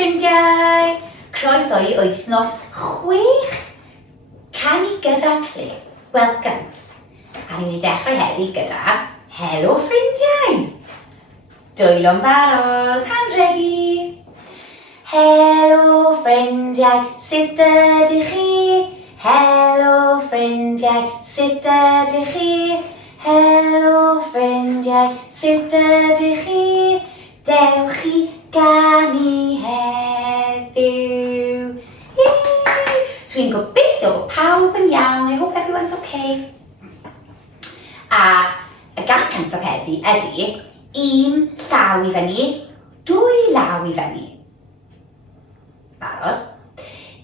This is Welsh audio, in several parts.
ffrindiau! Croeso I wythnos 6 Canu gyda cle. Welcome. A ni'n mynd I dechrau heddi gyda Helo ffrindiau! Dwylo'n barod, hands ready! Helo ffrindiau, sut ydych chi? Helo ffrindiau, sut ydych chi? Helo ffrindiau, sut ydych chi? Dewch chi ganu heddiw. Dwi'n gobeithio bod pawb yn iawn. I hope everyone's okay. A y gân cyntaf heddi ydy 1 llaw I fyny, 2 law I fyny. Barod?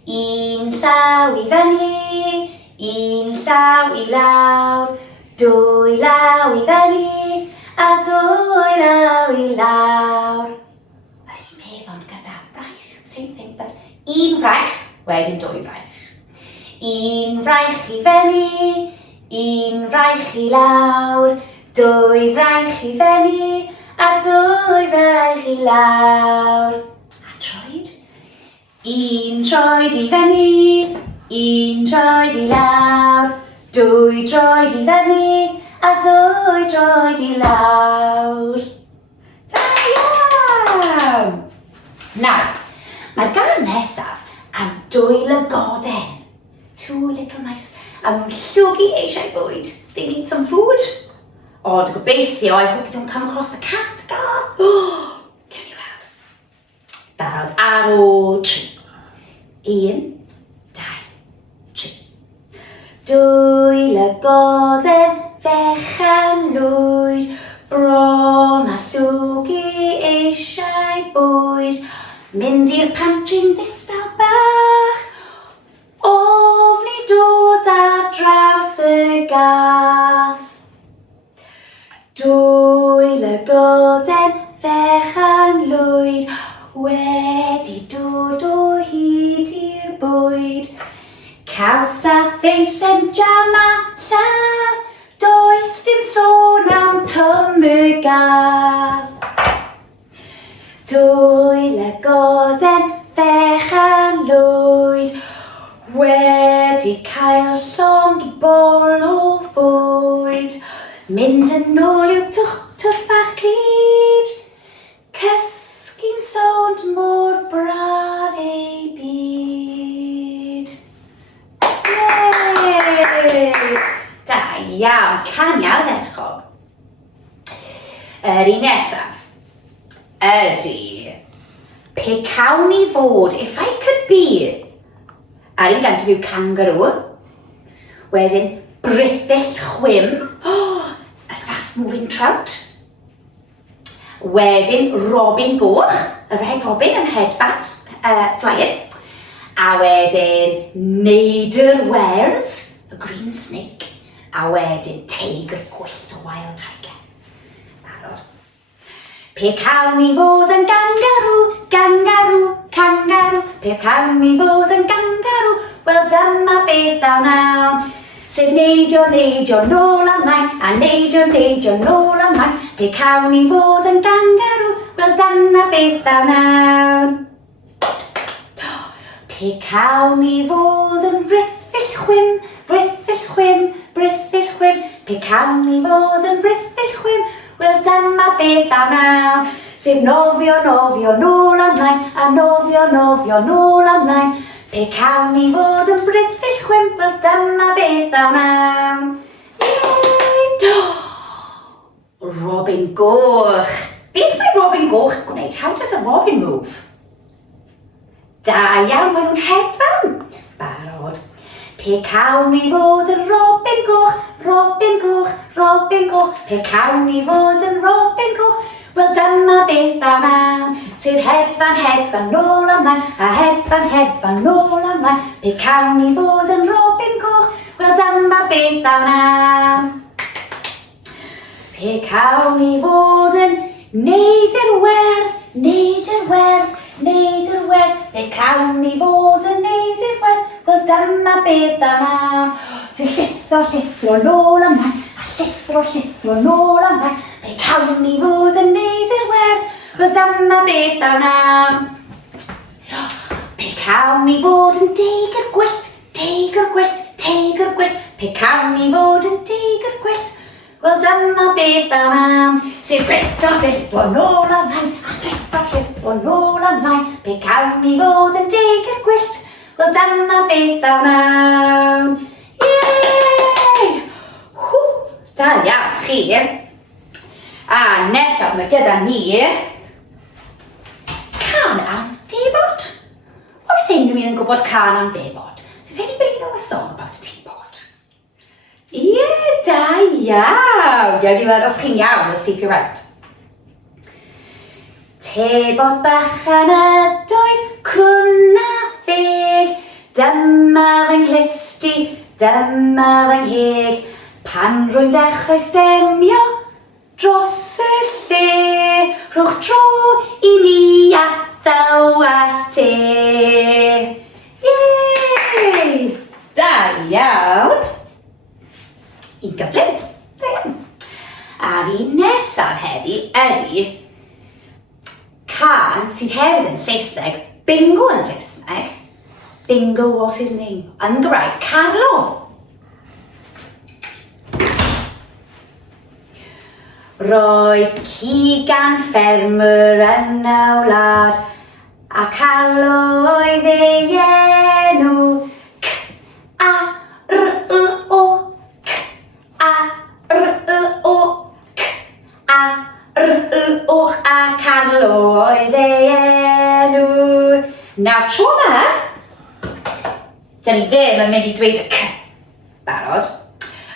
1 llaw I fyny, 1 llaw I lawr, 2 law I fyny, a 2 law I lawr. Yr un peth ond gyda braich, same thing, but 1 fraich, wedyn 2 fraich. 1 fraich I fyny, 1 fraich I lawr, 2 fraich I fyny, a 2 fraich I lawr. A troed. 1 troed I fyny, 1 troed I lawr, 2 troed I fyny, a 2 troed I lawr. Da iawn! Nawr, mae'r gân nesaf am 2 lygoden. 2 little mice. A nhw'n llwgu eisiau bwyd. They need some food. Ond gobeithio, I hope you don't come across the cat, Garth. Can you weld? Barod ar ôl 3. 1, 2, 3. 2 lygoden fechan lwyd, bron a llwgu eisiau bwyd. Mynd i'r pantry'n ddistaw bach, ofni dod ar draws y gath. 2 lygoden fechan lwyd, wedi dod o hyd i'r bwyd. Caws a theisen jam a lladd, does dim sôn am Tom y gath. 2 lygoden fechan lwyd, wedi cael llong I bol o fwyd. Mynd yn ôl i'w twch bach glid, cysgu'n sôn mor braf ei byd. Yay! Da iawn, caniad ferchog. Yr un nesaf ydy pe cawn I fod, if I could be. Ar un gantaf yw kangaroo. Wedyn brithyll chwim, a fast moving trout. Wedyn robin goch, y red robin yn hedfan flying. A wedyn neidr werdd, a green snake. A wedyn teigr gwyllt, a wild tiger. Barod. Pe cawn I fod yn kangaroo, kangaroo, kangaroo. Pe cawn I fod yn kangaroo, wel dyma beth aw nawn. Sef neidio, neidio, nôl ymlaen, a neidio, neidio, nôl ymlaen. Pe cawn I fod yn kangaroo, wel dyna beth aw nawn. Pe cawn I fod yn frithyll chwim, frithyll chwim, brithyll chwim. Pe cawn I fod yn frithyll chwim, wel dyma beth aw nawn. Sef nofio, nofio, nôl ymlaen, a nofio, nofio, nôl ymlaen. Pe cawn I fod yn brithyll chwim, wel dyma beth aw nawn. Robin goch. Beth mae robin goch yn gwneud? How does a robin move? Da iawn, maen nhw'n hedfan. Barod. Pe cawn I fod yn robin goch, robin goch, robin goch. Pe cawn I fod yn robin goch, wel dyma beth aw nawn. Sef hedfan, hedfan, nôl ymlaen, a hedfan, hedfan, nôl ymlaen. Pe cawn I fod yn robin goch, wel dyma beth aw nawn. Pe cawn I fod yn neidr werdd, neidr werdd, neidr werdd. Pe cawn I fod yn neidr werdd, wel dyma beth aw nawn. Sef llithro nôl ymlaen, a llithro nôl ymlaen. Pe cawn I fod yn neidr werdd, wel dyma beth aw nawn. cawn ni fod yn deigr gwyllt, deigr gwyllt, deigr gwyllt. Pe cawn ni fod yn deigr gwyllt. Wel dyma beth am am, sy'n ffrith o nôl ymlaen, a ffrith o nôl ymlaen. Pe cawn ni fod yn deigr gwyllt. Wel dyma beth am am. Yay! Da iawn chi. A nesaf mae gyda ni can am debot. Oes unrhyw un yn gwybod can am debot? Does anybody know a song about a teapot? Ie, da iawn. Iawn i weld os chi'n iawn, let's see if you're right. Tebot bach anadwydd, crwn a theg, dyma fy nghlysti, dyma fy ngheg, pan rwy'n dechrau stemio dros y lle, rhowch tro i mi a thaw a te. Yay! Da iawn. Un gyflym. Da iawn. A'r un nesaf heddi ydy can sydd hefyd yn Saesneg, bingo yn Saesneg. Bingo was his name. Yn Gymraeg, Carlo. Roedd ci gan ffermwr yn y wlad, a Carlo oedd ei enw. C-A-R-Y-O, C-A-R-Y-O, C-A-R-Y-O, a Carlo oedd ei enw. Nawr tro yma, dyn ni ddim yn mynd i dweud y C. Barod?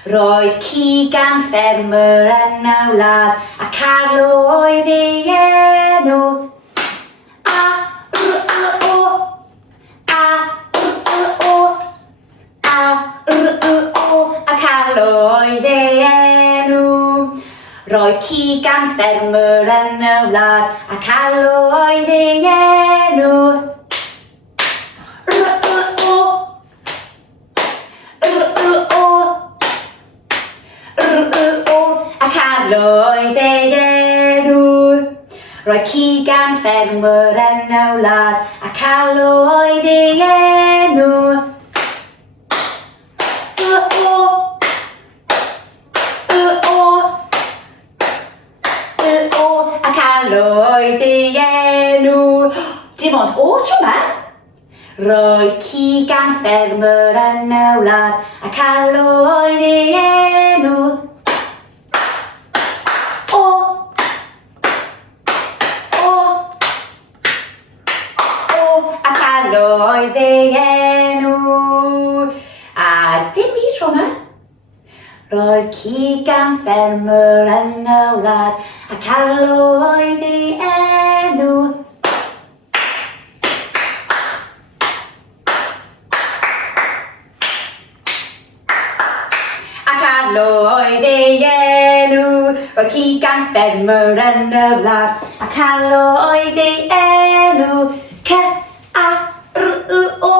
Roedd ci gan ffermwr yn y wlad, a Carlo oedd ei enw. A-R-Y-O, A-R-Y-O, A-R-Y-O, a Carlo oedd ei enw. Roedd ci gan ffermwr yn y wlad, a Carlo oedd ei enw. Oedd ei enw. Roedd ci gan ffermwr yn y wlad, a Carlo oedd ei enw. Y-o, y-o, y-o, a Carlo oedd ei enw. Dim ond o tro yma. Roedd ci gan ffermwr yn y wlad, a Carlo oedd ei enw. Oedd ei enw. A dim byd tro yma. Roedd ci gan ffermwr yn y wlad, a Carlo oedd ei enw. A Carlo oedd ei enw. Roedd ci gan ffermwr yn y wlad, a Carlo oedd ei enw. C-A-R-Y-O,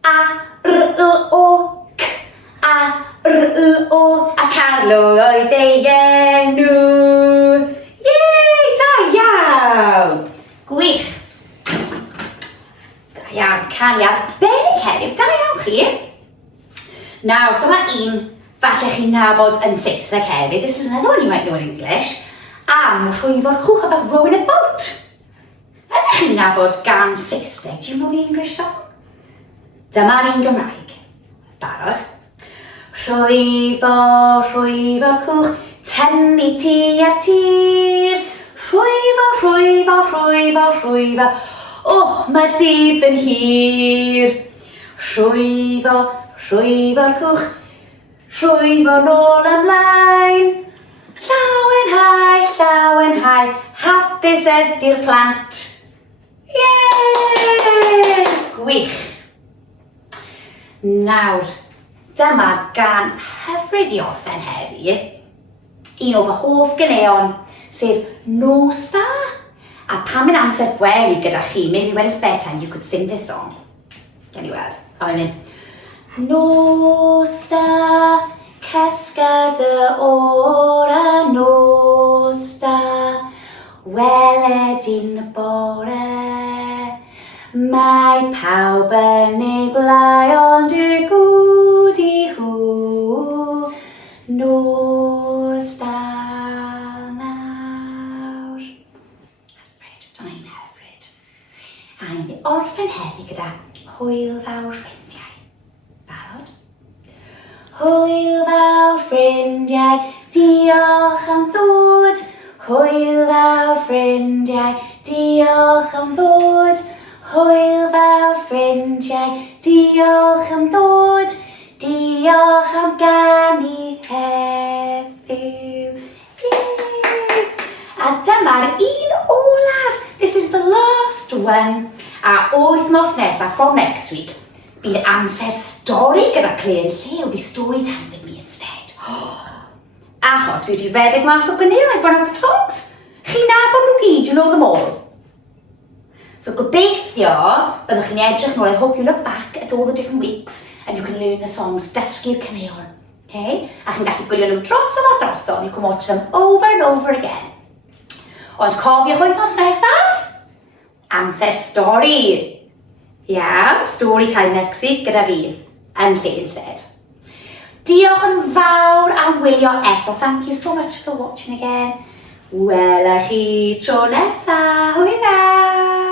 C-A-R-Y-O, C-A-R-Y-O, a Carlo oedd ei enw. Yay, da iawn. Gwych. Da iawn, canu arbennig heddiw. Da iawn chi. Nawr, dyma un falle chi'n nabod yn Saesneg hefyd. This is another one you might know in English. Am rhwyfo'r cwch about rowing a boat. Ydych chi'n nabod gan Saesneg? Do you know the English song? Dyma'r un Gymraeg. Barod? Rhwyfo'r cwch, tynnu ti ar tir. Rhwyfo, oh, mae dydd yn hir. Rhwyfo'r cwch, rhwyfo nôl ymlaen. Llaw yn hai, hapus ydy'r plant. Yay! Gwych. Nawr, dyma gan hyfryd i orffen heddi un o fy hoff ganeuon, sef Nos Da. A pan mae'n amser gwely gyda chi, maybe when it's bedtime, you could sing this song. Gen i weld. A mae'n mynd. Nos Da, cysga dy o'r a nos da, weled i'n bore, Mae pawb yn ei blau ond y gwd I hw. Nos da nawr. Hyfryd, dyna un hyfryd. A ni'n orffen heddi gyda hwyl fawr ffrindiau. Barod? Hwyl fawr ffrindiau, diolch am ddod. Hwyl fawr ffrindiau, diolch am ddod. Hwyl fawr ffrindiau, diolch am ddod. Diolch am ganu heddiw. Yay! A dyma'r un olaf. This is the last one. A wythnos nesaf, from next week, bydd amser stori gyda Clare yn lle o be story time with me instead. Achos fi wedi redeg mas o Caneuon, I've run out of songs. Chi'n nabod nhw gyd, you know them all. So gobeithio, byddwch chi'n edrych nôl, I hope you look back at all the different weeks and you can learn the songs, dysgu'r Caneuon. Okay? A chi'n gallu gwylio nhw drosodd a drosodd, you can watch them over and over again. Ond cofiwch wythnos nesaf, amser stori. Yeah, story time next week gyda fi, yn lle instead. Diolch yn fawr am wylio eto. Thank you so much for watching again. Welai chi tro nesa. Hwyl!